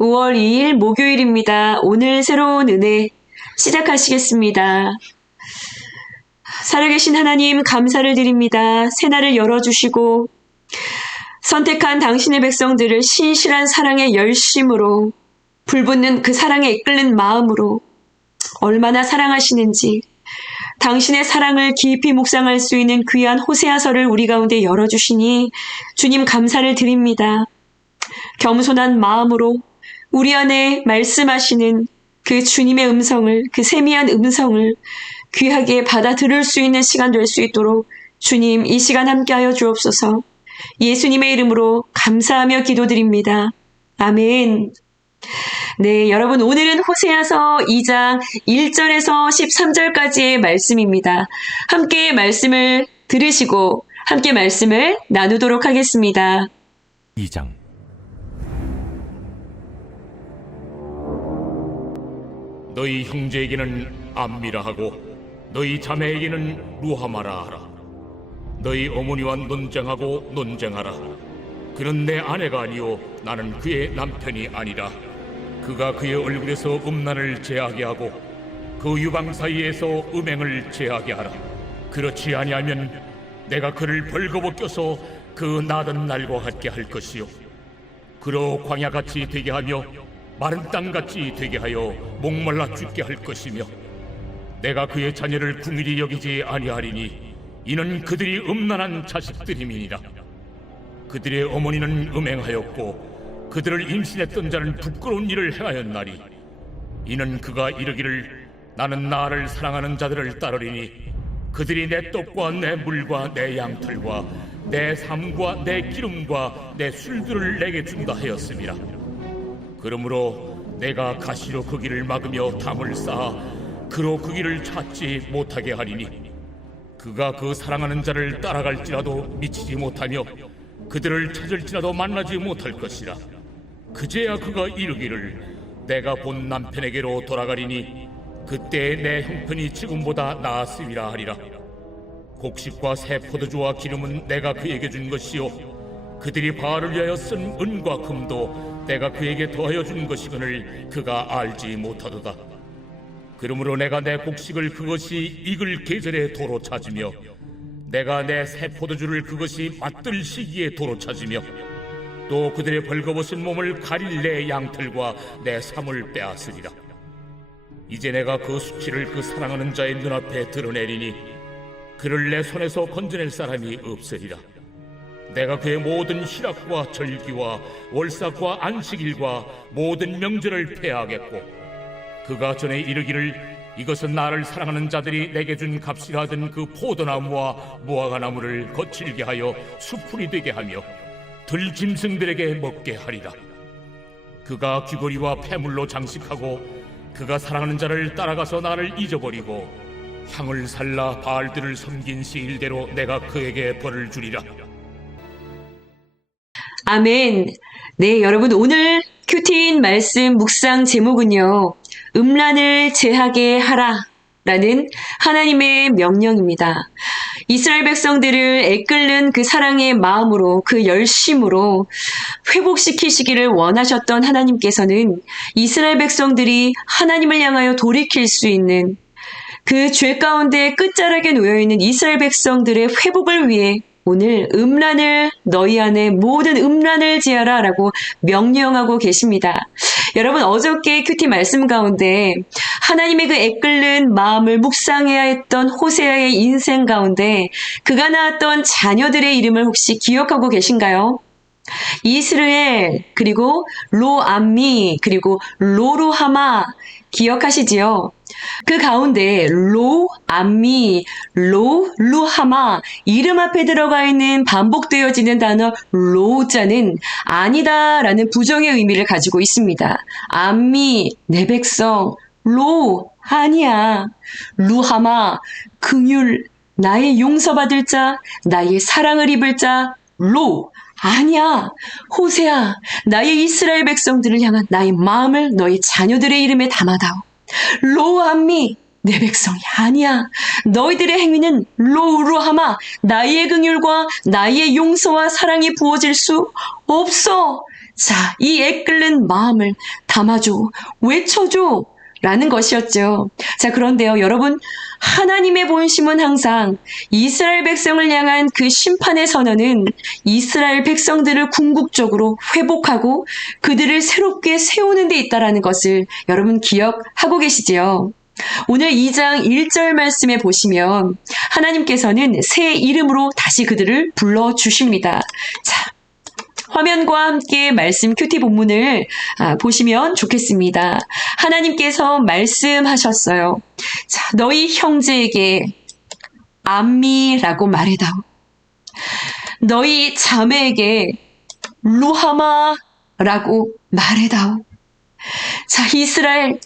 5월 2일 목요일입니다. 오늘 새로운 은혜 시작하시겠습니다. 살아계신 하나님 감사를 드립니다. 새날을 열어주시고 선택한 당신의 백성들을 신실한 사랑의 열심으로 불붙는 그 사랑에 이끌는 마음으로 얼마나 사랑하시는지 당신의 사랑을 깊이 묵상할 수 있는 귀한 호세아서를 우리 가운데 열어주시니 주님 감사를 드립니다. 겸손한 마음으로 우리 안에 말씀하시는 그 주님의 음성을, 그 세미한 음성을 귀하게 받아 들을 수 있는 시간 될 수 있도록 주님 이 시간 함께하여 주옵소서. 예수님의 이름으로 감사하며 기도드립니다. 아멘. 네, 여러분 오늘은 호세아서 2장 1절에서 13절까지의 말씀입니다. 함께 말씀을 들으시고 함께 말씀을 나누도록 하겠습니다. 2장 너희 형제에게는 암미라 하고 너희 자매에게는 루하마라 하라. 너희 어머니와 논쟁하고 논쟁하라. 그는 내 아내가 아니요 나는 그의 남편이 아니라. 그가 그의 얼굴에서 음란을 제하게 하고 그 유방 사이에서 음행을 제하게 하라. 그렇지 아니하면 내가 그를 벌거벗겨서 그 나던 날과 같게 할 것이요 그로 광야같이 되게 하며 마른 땅같이 되게 하여 목말라 죽게 할 것이며 내가 그의 자녀를 궁일이 여기지 아니하리니 이는 그들이 음란한 자식들임이니라. 그들의 어머니는 음행하였고 그들을 임신했던 자는 부끄러운 일을 행하였나니 이는 그가 이르기를 나는 나를 사랑하는 자들을 따르리니 그들이 내 떡과 내 물과 내 양털과 내 삶과 내 기름과 내 술들을 내게 준다 하였습니다. 그러므로 내가 가시로 그 길을 막으며 담을 쌓아 그로 그 길을 찾지 못하게 하리니 그가 그 사랑하는 자를 따라갈지라도 미치지 못하며 그들을 찾을지라도 만나지 못할 것이라. 그제야 그가 이르기를 내가 본 남편에게로 돌아가리니 그때 내 형편이 지금보다 나았음이라 하리라. 곡식과 새 포도주와 기름은 내가 그에게 준 것이요 그들이 바알을 위하여 쓴 은과 금도 내가 그에게 더하여 준 것이거늘 그가 알지 못하도다. 그러므로 내가 내 곡식을 그것이 익을 계절에 도로 찾으며 내가 내 새 포도주를 그것이 맛들 시기에 도로 찾으며 또 그들의 벌거벗은 몸을 가릴 내 양털과 내 삶을 빼앗으리라. 이제 내가 그 수치를 그 사랑하는 자의 눈앞에 드러내리니 그를 내 손에서 건져낼 사람이 없으리라. 내가 그의 모든 희락과 절기와 월삭과 안식일과 모든 명절을 폐하겠고 그가 전에 이르기를 이것은 나를 사랑하는 자들이 내게 준 값이라 하던 그 포도나무와 무화과나무를 거칠게 하여 수풀이 되게 하며 들짐승들에게 먹게 하리라. 그가 귀걸이와 폐물로 장식하고 그가 사랑하는 자를 따라가서 나를 잊어버리고 향을 살라 바알들을 섬긴 시일대로 내가 그에게 벌을 주리라. 아멘. 네, 여러분 오늘 큐티인 말씀 묵상 제목은요. 음란을 제하게 하라 라는 하나님의 명령입니다. 이스라엘 백성들을 애끓는 그 사랑의 마음으로 그 열심으로 회복시키시기를 원하셨던 하나님께서는 이스라엘 백성들이 하나님을 향하여 돌이킬 수 있는 그 죄 가운데 끝자락에 놓여있는 이스라엘 백성들의 회복을 위해 오늘 음란을 너희 안에 모든 음란을 제하라 라고 명령하고 계십니다. 여러분 어저께 큐티 말씀 가운데 하나님의 그 애끓는 마음을 묵상해야 했던 호세아의 인생 가운데 그가 낳았던 자녀들의 이름을 혹시 기억하고 계신가요? 이스라엘 그리고 로암미 그리고 로루하마 기억하시지요? 그 가운데 로암미, 루하마 이름 앞에 들어가 있는 반복되어지는 단어 로자는 아니다라는 부정의 의미를 가지고 있습니다. 암미, 내 백성, 로 아니야. 루하마, 긍휼, 나의 용서받을 자, 나의 사랑을 입을 자, 로 아니야. 호세아, 나의 이스라엘 백성들을 향한 나의 마음을 너의 자녀들의 이름에 담아다오. 로암미, 내 백성이 아니야. 너희들의 행위는 로루하마, 나의 긍휼과 나의 용서와 사랑이 부어질 수 없어. 자, 이 애끓는 마음을 담아줘, 외쳐줘 라는 것이었죠. 자, 그런데요, 여러분, 하나님의 본심은 항상 이스라엘 백성을 향한 그 심판의 선언은 이스라엘 백성들을 궁극적으로 회복하고 그들을 새롭게 세우는 데 있다라는 것을 여러분 기억하고 계시지요? 오늘 2장 1절 말씀에 보시면 하나님께서는 새 이름으로 다시 그들을 불러주십니다. 자, 화면과 함께 말씀 큐티 본문을 보시면 좋겠습니다. 하나님께서 말씀하셨어요. 자, 너희 형제에게 암미라고 말해다오. 너희 자매에게 루하마라고 말해다오. 자, 이스라엘,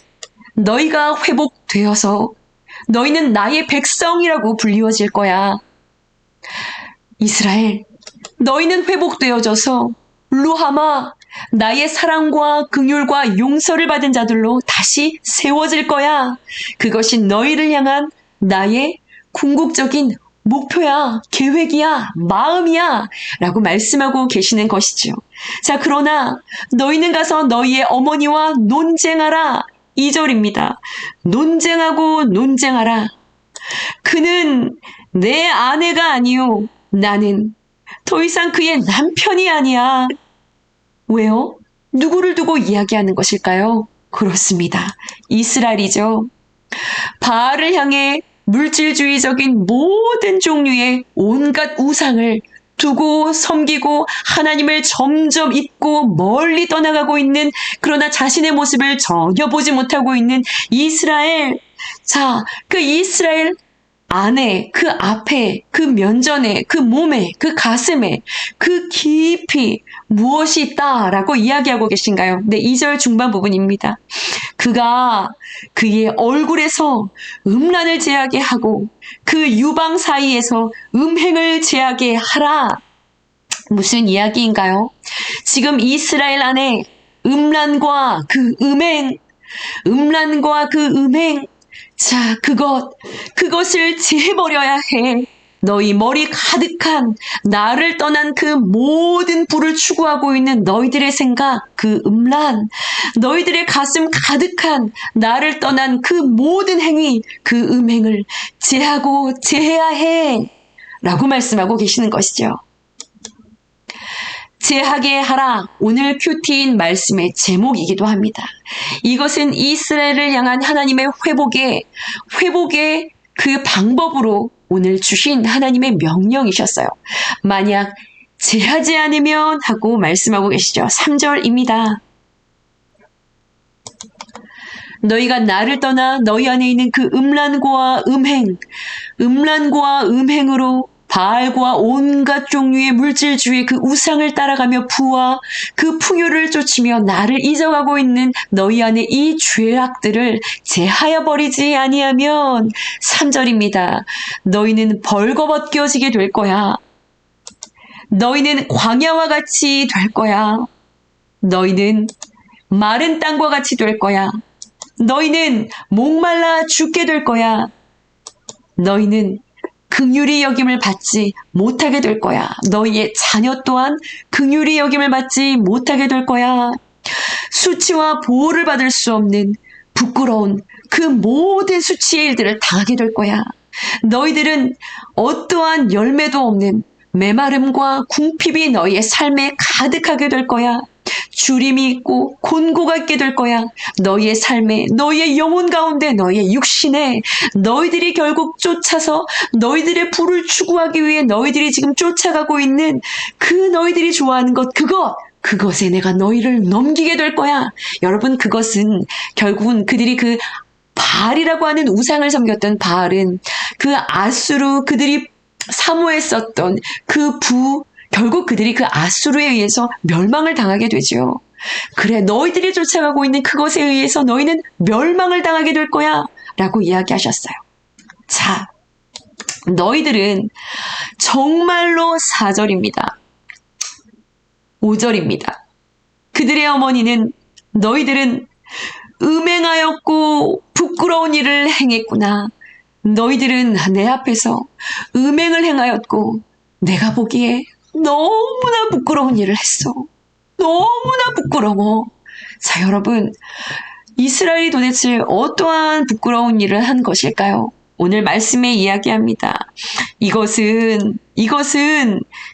너희가 회복되어서 너희는 나의 백성이라고 불리워질 거야. 이스라엘, 너희는 회복되어져서 루하마, 나의 사랑과 긍휼과 용서를 받은 자들로 다시 세워질 거야. 그것이 너희를 향한 나의 궁극적인 목표야, 계획이야, 마음이야 라고 말씀하고 계시는 것이죠. 자, 그러나 너희는 가서 너희의 어머니와 논쟁하라. 2절입니다. 논쟁하고 논쟁하라. 그는 내 아내가 아니요, 나는 더 이상 그의 남편이 아니야. 왜요? 누구를 두고 이야기하는 것일까요? 그렇습니다. 이스라엘이죠. 바알을 향해 물질주의적인 모든 종류의 온갖 우상을 두고 섬기고 하나님을 점점 잊고 멀리 떠나가고 있는, 그러나 자신의 모습을 전혀 보지 못하고 있는 이스라엘. 자, 그 이스라엘 안에, 그 앞에, 그 면전에, 그 몸에, 그 가슴에, 그 깊이 무엇이 있다라고 이야기하고 계신가요? 네, 2절 중반 부분입니다. 그가 그의 얼굴에서 음란을 제하게 하고 그 유방 사이에서 음행을 제하게 하라. 무슨 이야기인가요? 지금 이스라엘 안에 음란과 그 음행, 자, 그것을 제해버려야 해. 너희 머리 가득한 나를 떠난 그 모든 부를 추구하고 있는 너희들의 생각, 그 음란, 너희들의 가슴 가득한 나를 떠난 그 모든 행위, 그 음행을 제하고 제해야 해. 라고 말씀하고 계시는 것이죠. 제하게 하라. 오늘 큐티인 말씀의 제목이기도 합니다. 이것은 이스라엘을 향한 하나님의 회복의 그 방법으로 오늘 주신 하나님의 명령이셨어요. 만약 제하지 않으면 하고 말씀하고 계시죠. 3절입니다. 너희가 나를 떠나 너희 안에 있는 그 음란과 음행으로 바알과 온갖 종류의 물질주의 그 우상을 따라가며 부와 그 풍요를 쫓으며 나를 잊어가고 있는 너희 안에 이 죄악들을 제하여 버리지 아니하면 3절입니다. 너희는 벌거벗겨지게 될 거야. 너희는 광야와 같이 될 거야. 너희는 마른 땅과 같이 될 거야. 너희는 목말라 죽게 될 거야. 너희는 긍휼히 여김을 받지 못하게 될 거야. 너희의 자녀 또한 긍휼히 여김을 받지 못하게 될 거야. 수치와 보호를 받을 수 없는 부끄러운 그 모든 수치의 일들을 당하게 될 거야. 너희들은 어떠한 열매도 없는 메마름과 궁핍이 너희의 삶에 가득하게 될 거야. 주림이 있고 곤고가 있게 될 거야. 너희의 삶에, 너희의 영혼 가운데, 너희의 육신에 너희들이 결국 쫓아서 너희들의 부를 추구하기 위해 너희들이 지금 쫓아가고 있는 그 너희들이 좋아하는 것, 그것에 내가 너희를 넘기게 될 거야. 여러분, 그것은 결국은 그들이 그 바알이라고 하는 우상을 섬겼던 바알은 그 아수르, 그들이 사모했었던 그 결국 그들이 그 아수르에 의해서 멸망을 당하게 되죠. 그래, 너희들이 쫓아가고 있는 그것에 의해서 너희는 멸망을 당하게 될 거야 라고 이야기하셨어요. 자, 너희들은 정말로 4절입니다. 5절입니다. 그들의 어머니는 너희들은 음행하였고 부끄러운 일을 행했구나. 너희들은 내 앞에서 음행을 행하였고 내가 보기에 너무나 부끄러운 일을 했어. 너무나 부끄러워. 자, 여러분, 이스라엘이 도대체 어떠한 부끄러운 일을 한 것일까요? 오늘 말씀에 이야기합니다. 이것은,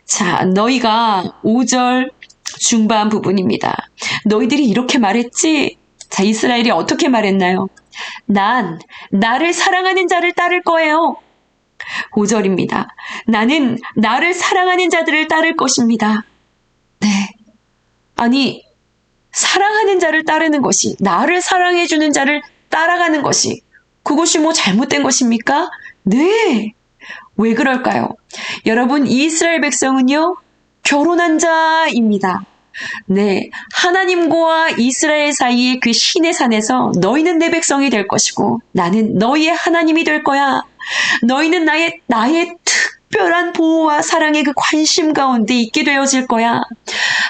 자, 너희가 5절 중반 부분입니다. 너희들이 이렇게 말했지? 자, 이스라엘이 어떻게 말했나요? 난 나를 사랑하는 자를 따를 거예요. 5절입니다. 나는 나를 사랑하는 자들을 따를 것입니다. 네. 아니, 사랑하는 자를 따르는 것이, 나를 사랑해주는 자를 따라가는 것이, 그것이 뭐 잘못된 것입니까? 네. 왜 그럴까요? 여러분, 이스라엘 백성은요, 결혼한 자입니다. 네. 하나님과 이스라엘 사이의 그 신의 산에서 너희는 내 백성이 될 것이고, 나는 너희의 하나님이 될 거야. 너희는 나의 특별한 보호와 사랑의 그 관심 가운데 있게 되어질 거야.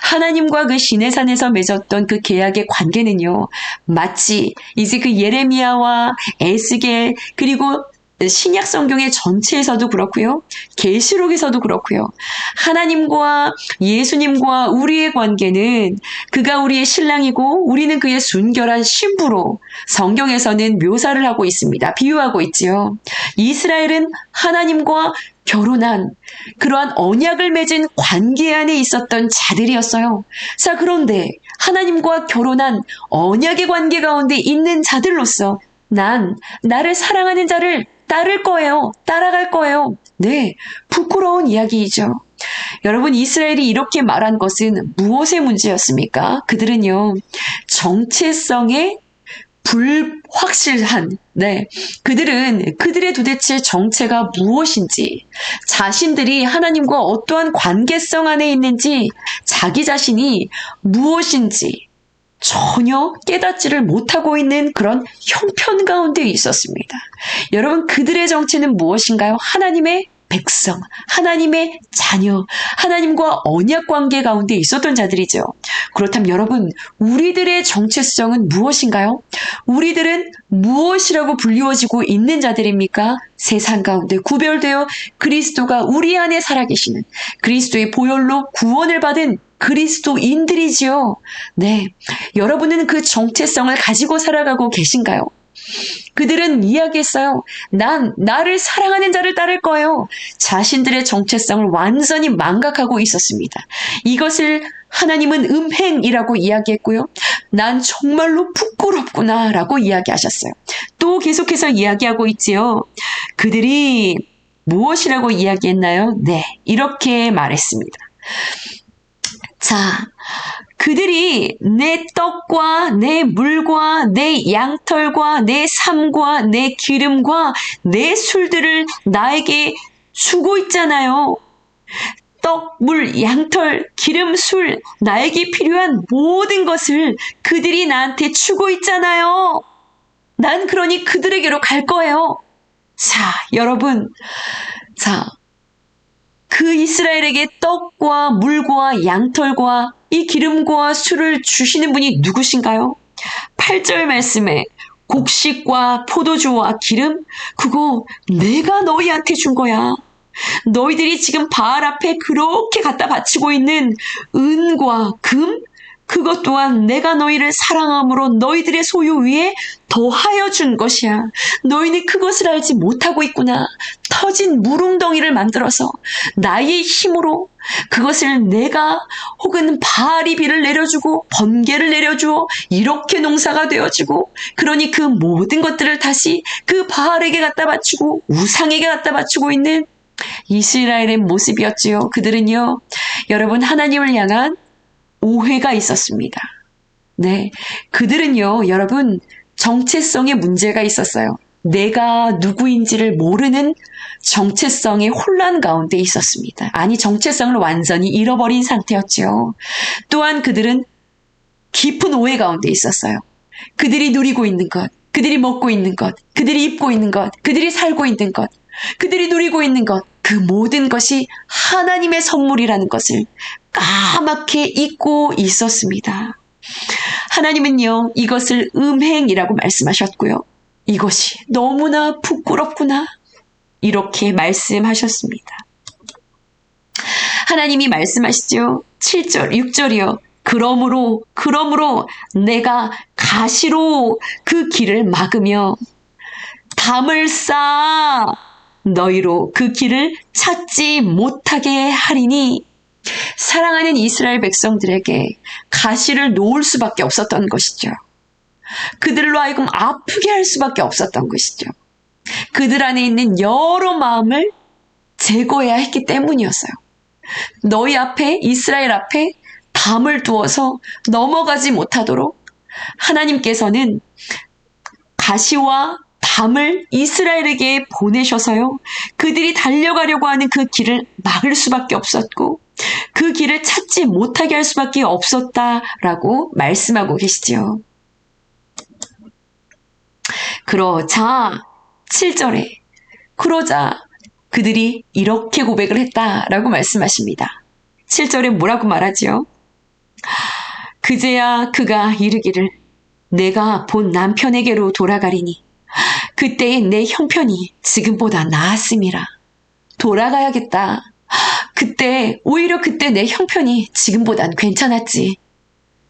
하나님과 그 신의 산에서 맺었던 그 계약의 관계는요, 마치 이제 그 예레미야와 에스겔 그리고 신약 성경의 전체에서도 그렇고요. 계시록에서도 그렇고요. 하나님과 예수님과 우리의 관계는 그가 우리의 신랑이고 우리는 그의 순결한 신부로 성경에서는 묘사를 하고 있습니다. 비유하고 있지요. 이스라엘은 하나님과 결혼한 그러한 언약을 맺은 관계 안에 있었던 자들이었어요. 자, 그런데 하나님과 결혼한 언약의 관계 가운데 있는 자들로서 난 나를 사랑하는 자를 따를 거예요. 따라갈 거예요. 네, 부끄러운 이야기이죠. 여러분, 이스라엘이 이렇게 말한 것은 무엇의 문제였습니까? 그들은요, 정체성의 불확실한, 네, 그들의 도대체 정체가 무엇인지, 자신들이 하나님과 어떠한 관계성 안에 있는지, 자기 자신이 무엇인지 전혀 깨닫지를 못하고 있는 그런 형편 가운데 있었습니다. 여러분, 그들의 정체는 무엇인가요? 하나님의 백성, 하나님의 자녀, 하나님과 언약 관계 가운데 있었던 자들이죠. 그렇다면 여러분, 우리들의 정체성은 무엇인가요? 우리들은 무엇이라고 불리워지고 있는 자들입니까? 세상 가운데 구별되어 그리스도가 우리 안에 살아계시는 그리스도의 보혈로 구원을 받은 그리스도인들이지요. 네, 여러분은 그 정체성을 가지고 살아가고 계신가요? 그들은 이야기했어요. 난 나를 사랑하는 자를 따를 거예요. 자신들의 정체성을 완전히 망각하고 있었습니다. 이것을 하나님은 음행이라고 이야기했고요. 난 정말로 부끄럽구나 라고 이야기하셨어요. 또 계속해서 이야기하고 있지요. 그들이 무엇이라고 이야기했나요? 네, 이렇게 말했습니다. 자, 그들이 내 떡과 내 물과 내 양털과 내 삶과 내 기름과 내 술들을 나에게 주고 있잖아요. 떡, 물, 양털, 기름, 술, 나에게 필요한 모든 것을 그들이 나한테 주고 있잖아요. 난 그러니 그들에게로 갈 거예요. 자, 여러분. 자, 그 이스라엘에게 떡과 물과 양털과 이 기름과 술을 주시는 분이 누구신가요? 8절 말씀에 곡식과 포도주와 기름, 그거 내가 너희한테 준 거야. 너희들이 지금 바알 앞에 그렇게 갖다 바치고 있는 은과 금, 그것 또한 내가 너희를 사랑함으로 너희들의 소유 위에 더하여 준 것이야. 너희는 그것을 알지 못하고 있구나. 터진 무릉덩이를 만들어서 나의 힘으로 그것을 내가 혹은 바알이 비를 내려주고 번개를 내려주어 이렇게 농사가 되어지고, 그러니 그 모든 것들을 다시 그 바알에게 갖다 바치고 우상에게 갖다 바치고 있는 이스라엘의 모습이었지요. 그들은요, 여러분, 하나님을 향한 오해가 있었습니다. 네, 그들은요, 여러분, 정체성에 문제가 있었어요. 내가 누구인지를 모르는 정체성의 혼란 가운데 있었습니다. 아니, 정체성을 완전히 잃어버린 상태였죠. 또한 그들은 깊은 오해 가운데 있었어요. 그들이 누리고 있는 것, 그들이 먹고 있는 것, 그들이 입고 있는 것, 그들이 살고 있는 것, 그들이 누리고 있는 것, 그 모든 것이 하나님의 선물이라는 것을 까맣게 잊고 있었습니다. 하나님은요, 이것을 음행이라고 말씀하셨고요. 이것이 너무나 부끄럽구나, 이렇게 말씀하셨습니다. 하나님이 말씀하시죠. 7절, 6절이요. 그러므로 내가 가시로 그 길을 막으며 담을 쌓아 너희로 그 길을 찾지 못하게 하리니. 사랑하는 이스라엘 백성들에게 가시를 놓을 수밖에 없었던 것이죠. 그들로 하여금 아프게 할 수밖에 없었던 것이죠. 그들 안에 있는 여러 마음을 제거해야 했기 때문이었어요. 너희 앞에, 이스라엘 앞에 담을 두어서 넘어가지 못하도록 하나님께서는 가시와 담을 이스라엘에게 보내셔서요, 그들이 달려가려고 하는 그 길을 막을 수밖에 없었고 그 길을 찾지 못하게 할 수밖에 없었다라고 말씀하고 계시지요. 그러자 7절에 그러자 그들이 이렇게 고백을 했다라고 말씀하십니다. 7절에 뭐라고 말하지요? 그제야 그가 이르기를 내가 본 남편에게로 돌아가리니 그때의 내 형편이 지금보다 나았음이라. 돌아가야겠다. 오히려 그때 내 형편이 지금보단 괜찮았지.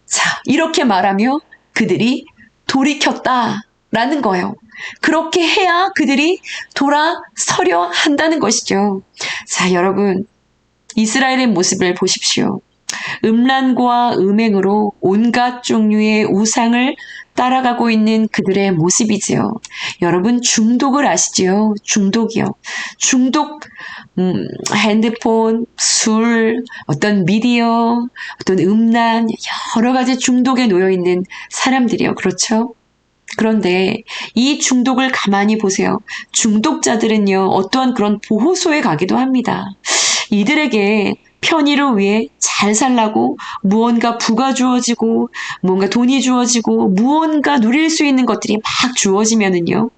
자, 이렇게 말하며 그들이 돌이켰다라는 거예요. 그렇게 해야 그들이 돌아서려 한다는 것이죠. 자, 여러분, 이스라엘의 모습을 보십시오. 음란과 음행으로 온갖 종류의 우상을 따라가고 있는 그들의 모습이지요. 여러분, 중독을 아시지요? 중독이요. 중독, 핸드폰, 술, 어떤 미디어, 어떤 음란, 여러 가지 중독에 놓여 있는 사람들이요. 그렇죠? 그런데 이 중독을 가만히 보세요. 중독자들은요, 어떠한 그런 보호소에 가기도 합니다. 이들에게 편의를 위해 잘 살라고 무언가 부가 주어지고 뭔가 돈이 주어지고 무언가 누릴 수 있는 것들이 막 주어지면은요,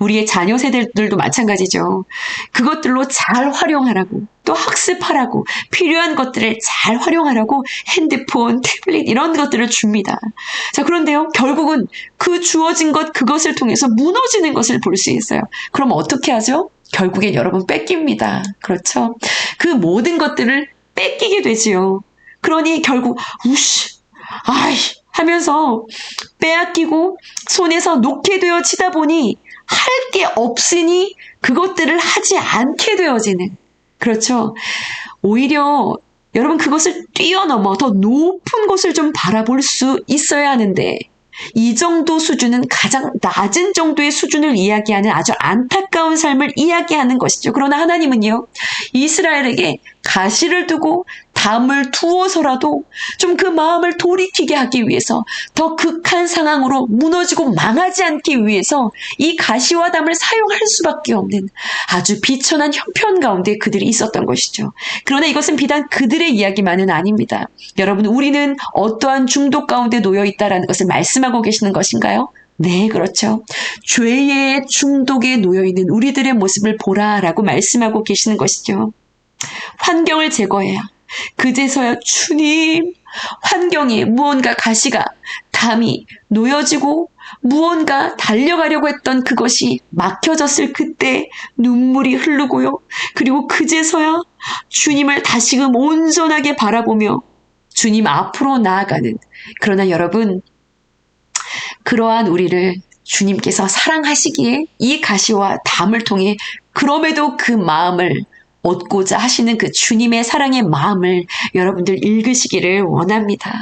우리의 자녀 세대들도 마찬가지죠. 그것들로 잘 활용하라고, 또 학습하라고, 필요한 것들을 잘 활용하라고 핸드폰, 태블릿 이런 것들을 줍니다. 자, 그런데요, 결국은 그 주어진 그것을 통해서 무너지는 것을 볼 수 있어요. 그럼 어떻게 하죠? 결국엔 여러분 뺏깁니다. 그렇죠? 그 모든 것들을 뺏기게 되지요. 그러니 결국 아이 하면서 빼앗기고 손에서 놓게 되어지다 보니 할 게 없으니 그것들을 하지 않게 되어지는. 그렇죠? 오히려 여러분 그것을 뛰어넘어 더 높은 곳을 좀 바라볼 수 있어야 하는데, 이 정도 수준은 가장 낮은 정도의 수준을 이야기하는 아주 안타까운 삶을 이야기하는 것이죠. 그러나 하나님은요, 이스라엘에게 가시를 두고 담을 두어서라도 좀 그 마음을 돌이키게 하기 위해서, 더 극한 상황으로 무너지고 망하지 않기 위해서 이 가시와 담을 사용할 수밖에 없는 아주 비천한 형편 가운데 그들이 있었던 것이죠. 그러나 이것은 비단 그들의 이야기만은 아닙니다. 여러분, 우리는 어떠한 중독 가운데 놓여 있다라는 것을 말씀하고 계시는 것인가요? 네, 그렇죠. 죄의 중독에 놓여 있는 우리들의 모습을 보라라고 말씀하고 계시는 것이죠. 환경을 제거해야 그제서야 주님, 환경에 무언가 가시가, 담이 놓여지고 무언가 달려가려고 했던 그것이 막혀졌을 그때 눈물이 흐르고요. 그리고 그제서야 주님을 다시금 온전하게 바라보며 주님 앞으로 나아가는. 그러나 여러분, 그러한 우리를 주님께서 사랑하시기에 이 가시와 담을 통해 그럼에도 그 마음을 얻고자 하시는 그 주님의 사랑의 마음을 여러분들 읽으시기를 원합니다.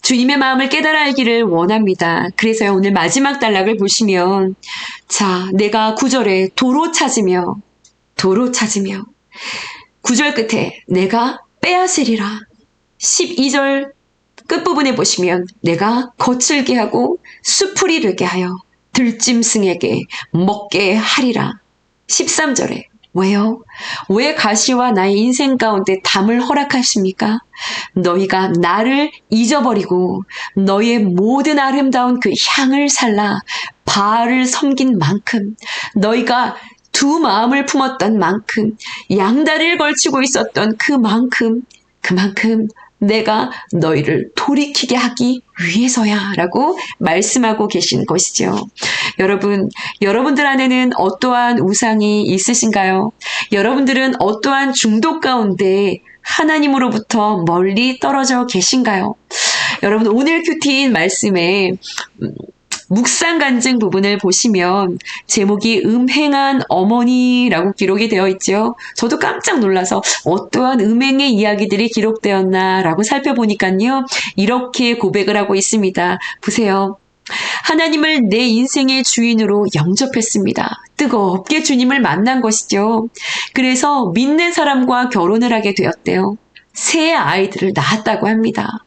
주님의 마음을 깨달아 알기를 원합니다. 그래서요, 오늘 마지막 단락을 보시면, 자, 내가 9절에 도로 찾으며 9절 끝에 내가 빼앗으리라. 12절 끝부분에 보시면 내가 거칠게 하고 수풀이 되게 하여 들짐승에게 먹게 하리라. 13절에 왜요? 왜 가시와 나의 인생 가운데 담을 허락하십니까? 너희가 나를 잊어버리고 너희의 모든 아름다운 그 향을 살라 바알을 섬긴 만큼, 너희가 두 마음을 품었던 만큼, 양다리를 걸치고 있었던 그만큼 내가 너희를 돌이키게 하기 위해서야 라고 말씀하고 계신 것이죠. 여러분, 여러분들 안에는 어떠한 우상이 있으신가요? 여러분들은 어떠한 중독 가운데 하나님으로부터 멀리 떨어져 계신가요? 여러분, 오늘 큐티인 말씀에 묵상 간증 부분을 보시면 제목이 음행한 어머니라고 기록이 되어 있죠. 저도 깜짝 놀라서 어떠한 음행의 이야기들이 기록되었나라고 살펴보니까요. 이렇게 고백을 하고 있습니다. 보세요. 하나님을 내 인생의 주인으로 영접했습니다. 뜨겁게 주님을 만난 것이죠. 그래서 믿는 사람과 결혼을 하게 되었대요. 새 아이들을 낳았다고 합니다.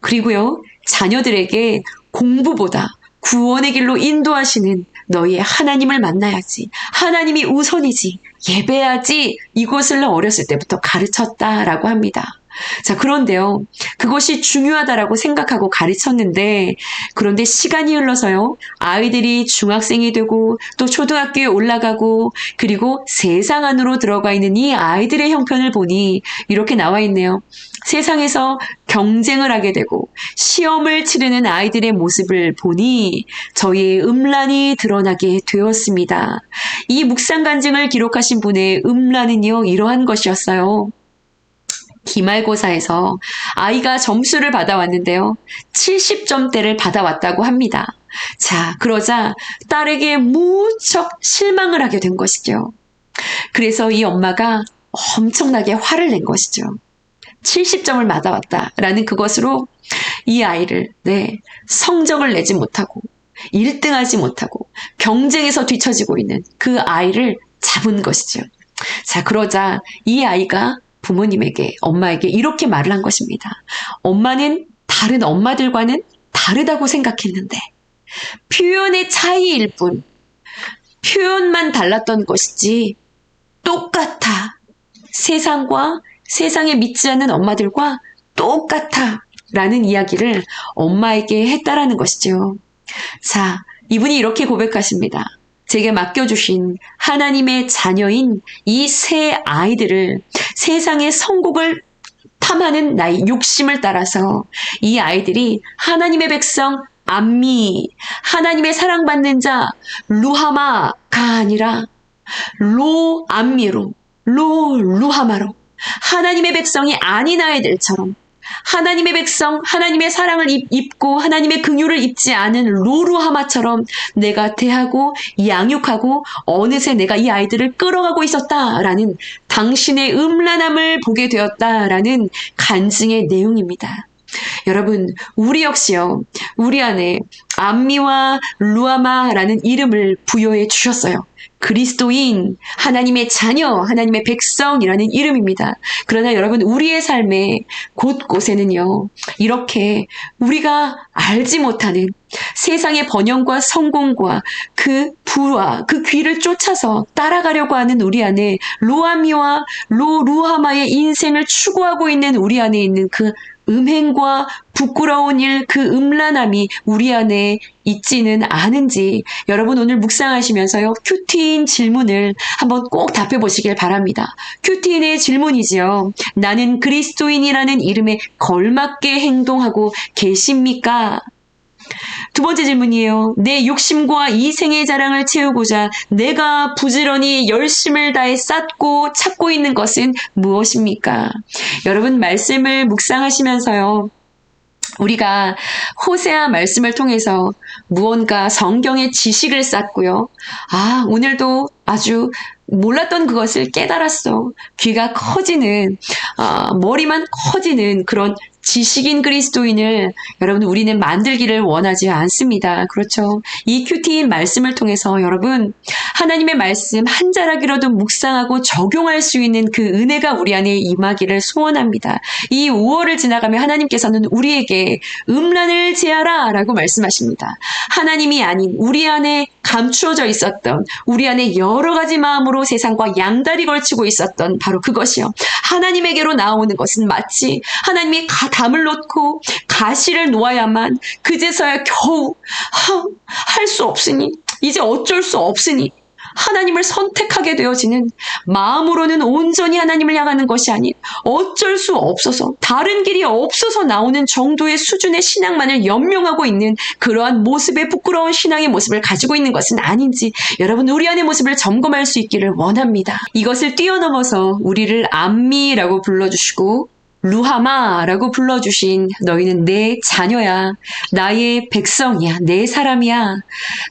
그리고요, 자녀들에게 공부보다 구원의 길로 인도하시는 너희의 하나님을 만나야지. 하나님이 우선이지. 예배하지. 이것을 어렸을 때부터 가르쳤다라고 합니다. 자, 그런데요. 그것이 중요하다라고 생각하고 가르쳤는데, 그런데 시간이 흘러서요. 아이들이 중학생이 되고 또 초등학교에 올라가고 그리고 세상 안으로 들어가 있는 이 아이들의 형편을 보니 이렇게 나와 있네요. 세상에서 경쟁을 하게 되고 시험을 치르는 아이들의 모습을 보니 저희의 음란이 드러나게 되었습니다. 이 묵상 간증을 기록하신 분의 음란은요, 이러한 것이었어요. 기말고사에서 아이가 점수를 받아왔는데요. 70점대를 받아왔다고 합니다. 자, 그러자 딸에게 무척 실망을 하게 된 것이죠. 그래서 이 엄마가 엄청나게 화를 낸 것이죠. 70점을 받아왔다라는 그것으로 이 아이를 성적을 내지 못하고 1등하지 못하고 경쟁에서 뒤처지고 있는 그 아이를 잡은 것이죠. 자, 그러자 이 아이가 부모님에게, 엄마에게 이렇게 말을 한 것입니다. 엄마는 다른 엄마들과는 다르다고 생각했는데 표현의 차이일 뿐, 표현만 달랐던 것이지 똑같아. 세상에 믿지 않는 엄마들과 똑같아 라는 이야기를 엄마에게 했다라는 것이죠. 자, 이분이 이렇게 고백하십니다. 제게 맡겨주신 하나님의 자녀인 이 세 아이들을 세상의 성공을 탐하는 나의 욕심을 따라서 이 아이들이 하나님의 백성 암미, 하나님의 사랑받는 자 루하마가 아니라 로암미로, 루하마로 하나님의 백성이 아닌 아이들처럼 하나님의 백성, 하나님의 사랑을 입고 하나님의 긍휼을 입지 않은 로루하마처럼 내가 대하고 양육하고 어느새 내가 이 아이들을 끌어가고 있었다라는 당신의 음란함을 보게 되었다라는 간증의 내용입니다. 여러분, 우리 역시요, 우리 안에 암미와 루아마라는 이름을 부여해 주셨어요. 그리스도인, 하나님의 자녀, 하나님의 백성이라는 이름입니다. 그러나 여러분, 우리의 삶의 곳곳에는요, 이렇게 우리가 알지 못하는 세상의 번영과 성공과 그 부와 그 귀를 쫓아서 따라가려고 하는 우리 안에 로아미와 루하마의 인생을 추구하고 있는 우리 안에 있는 그 음행과 부끄러운 일, 그 음란함이 우리 안에 있지는 않은지 여러분 오늘 묵상하시면서요, 큐티인 질문을 한번 꼭 답해 보시길 바랍니다. 큐티인의 질문이지요. 나는 그리스도인이라는 이름에 걸맞게 행동하고 계십니까? 두 번째 질문이에요. 내 욕심과 이생의 자랑을 채우고자 내가 부지런히 열심을 다해 쌓고 찾고 있는 것은 무엇입니까? 여러분, 말씀을 묵상하시면서요, 우리가 호세아 말씀을 통해서 무언가 성경의 지식을 쌓고요. 오늘도 아주 몰랐던 그것을 깨달았어. 귀가 커지는, 머리만 커지는 그런 지식인 그리스도인을 여러분, 우리는 만들기를 원하지 않습니다. 그렇죠. 이 큐티인 말씀을 통해서 여러분, 하나님의 말씀 한 자락이라도 묵상하고 적용할 수 있는 그 은혜가 우리 안에 임하기를 소원합니다. 이 5월을 지나가며 하나님께서는 우리에게 음란을 제하라 라고 말씀하십니다. 하나님이 아닌 우리 안에 감추어져 있었던, 우리 안에 여러 가지 마음으로 세상과 양다리 걸치고 있었던 바로 그것이요. 하나님에게로 나오는 것은 마치 하나님이 담을 놓고 가시를 놓아야만 그제서야 겨우 할 수 없으니, 이제 어쩔 수 없으니 하나님을 선택하게 되어지는, 마음으로는 온전히 하나님을 향하는 것이 아닌 어쩔 수 없어서, 다른 길이 없어서 나오는 정도의 수준의 신앙만을 연명하고 있는 그러한 모습의 부끄러운 신앙의 모습을 가지고 있는 것은 아닌지 여러분 우리 안의 모습을 점검할 수 있기를 원합니다. 이것을 뛰어넘어서 우리를 암미라고 불러주시고 루하마라고 불러주신 너희는 내 자녀야, 나의 백성이야, 내 사람이야.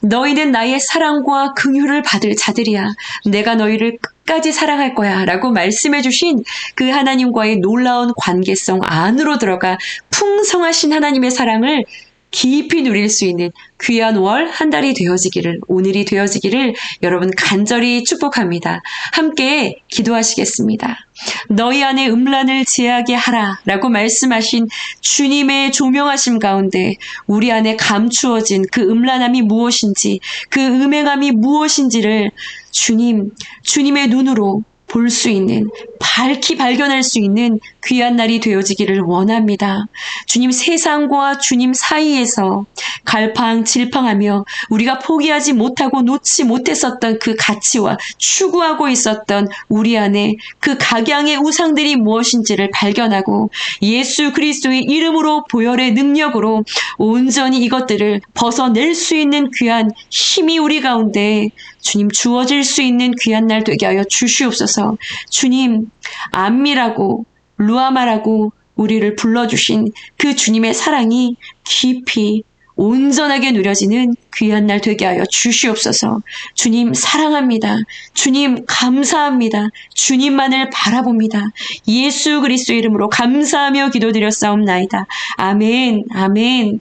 너희는 나의 사랑과 긍휼을 받을 자들이야. 내가 너희를 끝까지 사랑할 거야 라고 말씀해 주신 그 하나님과의 놀라운 관계성 안으로 들어가 풍성하신 하나님의 사랑을 깊이 누릴 수 있는 귀한 월 한 달이 되어지기를, 오늘이 되어지기를 여러분 간절히 축복합니다. 함께 기도하시겠습니다. 너희 안에 음란을 제하게 하라 라고 말씀하신 주님의 조명하심 가운데 우리 안에 감추어진 그 음란함이 무엇인지, 그 음행함이 무엇인지를 주님의 눈으로 볼 수 있는, 밝히 발견할 수 있는 귀한 날이 되어지기를 원합니다. 주님, 세상과 주님 사이에서 갈팡질팡하며 우리가 포기하지 못하고 놓지 못했었던 그 가치와 추구하고 있었던 우리 안에 그 각양의 우상들이 무엇인지를 발견하고 예수 그리스도의 이름으로, 보혈의 능력으로 온전히 이것들을 벗어낼 수 있는 귀한 힘이 우리 가운데 주님 주어질 수 있는 귀한 날 되게 하여 주시옵소서. 주님, 암미라고 루아마라고 우리를 불러주신 그 주님의 사랑이 깊이 온전하게 누려지는 귀한 날 되게 하여 주시옵소서. 주님 사랑합니다. 주님 감사합니다. 주님만을 바라봅니다. 예수 그리스도 이름으로 감사하며 기도드렸사옵나이다. 아멘, 아멘.